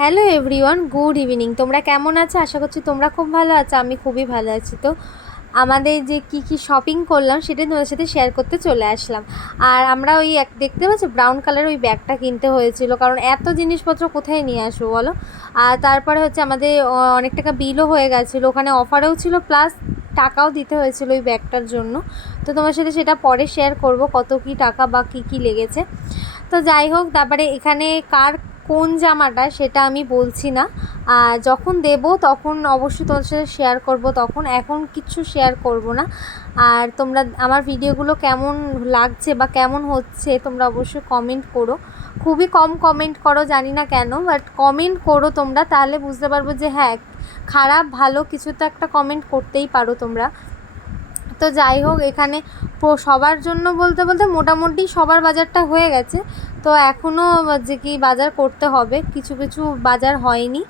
Hello everyone, good evening. তোমরা কেমন আছো? আশা করছি তোমরা খুব ভালো আছো। আমি খুবই ভালো আছি। তো আমাদের যে কি শপিং করলাম সেটা তোমাদের সাথে শেয়ার করতে চলে আসলাম। আর আমরা ওই দেখতে পাচ্ছি ব্রাউন কালার ওই ব্যাগটা কিনতে হয়েছিল, কারণ এত জিনিসপত্র কোথায় নিয়ে আসবো বলো। আর তারপরে হচ্ছে আমাদের অনেক টাকা বিলও হয়ে গেছিলো, ওখানে অফারেও ছিল, প্লাস টাকাও দিতে হয়েছিল ওই ব্যাগটার জন্য। তো তোমার সাথে সেটা পরে শেয়ার করব, কত কি টাকা বা কী লেগেছে। তো যাই হোক, তারপরে এখানে কার কোন জামাটা সেটা আমি বলছি না, আর যখন দেব তখন অবশ্যই তোমাদের সাথে শেয়ার করব, তখন এখন কিছু শেয়ার করব না। আর তোমরা আমার ভিডিওগুলো কেমন লাগছে বা কেমন হচ্ছে তোমরা অবশ্যই কমেন্ট করো। খুবই কম কমেন্ট করো, জানি না কেন, বাট কমেন্ট করো তোমরা, তাহলে বুঝতে পারবো যে হ্যাঁ, খারাপ ভালো কিছু তো একটা কমেন্ট করতেই পারো তোমরা। তো যাই হোক, এখানে সবার জন্য বলতে বলতে মোটামুটি সবার বাজারটা হয়ে গেছে। তো এখনও যে কি বাজার করতে হবে, কিছু কিছু বাজার হয়নি।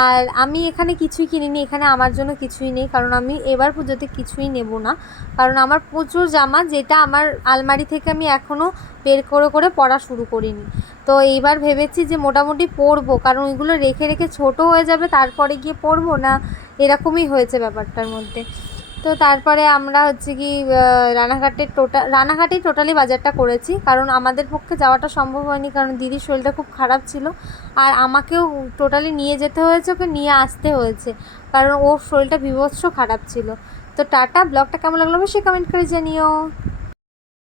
আর আমি এখানে কিছুই কিনিনি, এখানে আমার জন্য কিছুই নেই, কারণ আমি এবার পুজোতে কিছুই নেব না। কারণ আমার প্রচুর জামা, যেটা আমার আলমারি থেকে আমি এখনও বের করে করে পরা শুরু করিনি। তো এইবার ভেবেছি যে মোটামুটি পরবো, কারণ ওইগুলো রেখে রেখে ছোট হয়ে যাবে, তারপরে গিয়ে পরবো না, এরকমই হয়েছে ব্যাপারটার মধ্যে। তো তারপরে আমরা হচ্ছে কি রানাঘাটেই টোটালি বাজারটা করেছি, কারণ আমাদের পক্ষে যাওয়াটা সম্ভব হয়নি, কারণ দিদির শরীরটা খুব খারাপ ছিল। আর আমাকেও টোটালি নিয়ে যেতে হয়েছে, ওকে নিয়ে আসতে হয়েছে, কারণ ওর শরীরটা বীভৎস খারাপ ছিল। তো টাটা। ব্লগটা কেমন লাগলো অবশ্যই কমেন্ট করে জানিও।